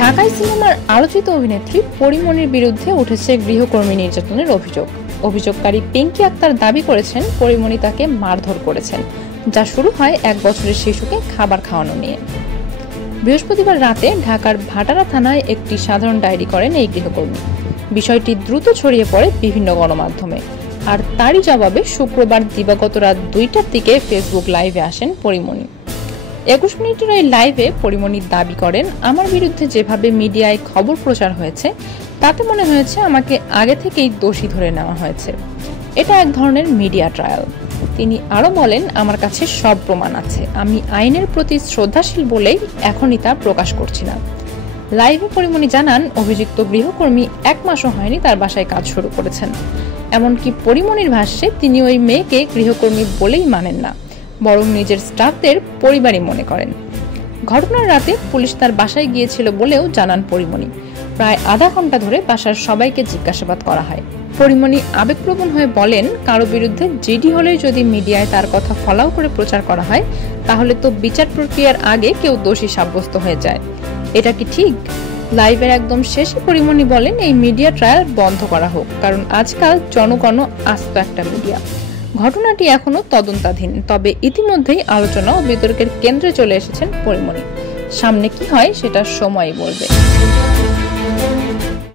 ঢাকায় সিনেমার আলোচিত অভিনেত্রী পরীমনির বিরুদ্ধে উঠেছে গৃহকর্মী নির্যাতনের অভিযোগ। অভিযোগকারী পিঙ্কি আক্তার দাবি করেছেন পরীমনি তাকে মারধর করেছেন, যা শুরু হয় 1 বছরের শিশুকে খাবার খাওয়ানো নিয়ে। বৃহস্পতিবার রাতে ঢাকার ভাটারা থানায় একটি সাধারণ ডায়েরি করেন এই গৃহকর্মী। বিষয়টি দ্রুত ছড়িয়ে পড়ে বিভিন্ন গণমাধ্যমে। আর তারই জবাবে শুক্রবার দিবাগত রাত 2টার দিকে ফেসবুক লাইভে আসেন পরীমনি। 21 মিনিটের ওই লাইভে পরীমনি দাবি করেন, আমার বিরুদ্ধে যেভাবে মিডিয়ায় খবর প্রচার হয়েছে তাতে মনে হয়েছে আমাকে আগে থেকেই দোষী ধরে নেওয়া হয়েছে। এটা এক ধরনের মিডিয়া ট্রায়াল। তিনি আরো বলেন, আমার কাছে সব প্রমাণ আছে, আমি আইনের প্রতি শ্রদ্ধাশীল বলেই এখনই তা প্রকাশ করছি না। লাইভে পরীমনি জানান, অভিযুক্ত গৃহকর্মী 1 মাসও হয়নি তার বাসায় কাজ শুরু করেছেন। এমনকি পরীমনির ভাষ্যে তিনি ওই মেয়েকে গৃহকর্মী বলেই মানেন না, বরং নিজের স্টাফদের পরিবারই মনে করেন। ঘটনার রাতে পুলিশ তার বাসায় গিয়েছিল বলেও জানান পরীমনি। প্রায় আধা ঘন্টা ধরে বাসার সবাইকে জিজ্ঞাসাবাদ করা হয়। পরীমনি আবেগপ্রবণ হয়ে বলেন, কারো বিরুদ্ধে জিডি হলে যদি মিডিয়ায় তার কথা ফলাও করে প্রচার করা হয় তাহলে তো বিচার প্রক্রিয়ার আগে কেউ দোষী সাব্যস্ত হয়ে যায়। এটা কি ঠিক? লাইভের একদম শেষে পরীমনি বলেন, এই মিডিয়া ট্রায়াল বন্ধ করা হোক, কারণ আজকাল জনগণ আস্ত একটা মিডিয়া। ঘটনাটি এখনো তদন্তাধীন, তবে ইতিমধ্যেই আলোচনা ও বিতর্কের কেন্দ্রে চলে এসেছেন পরীমনি। সামনে কি হয় সেটা সময়ই বলবে।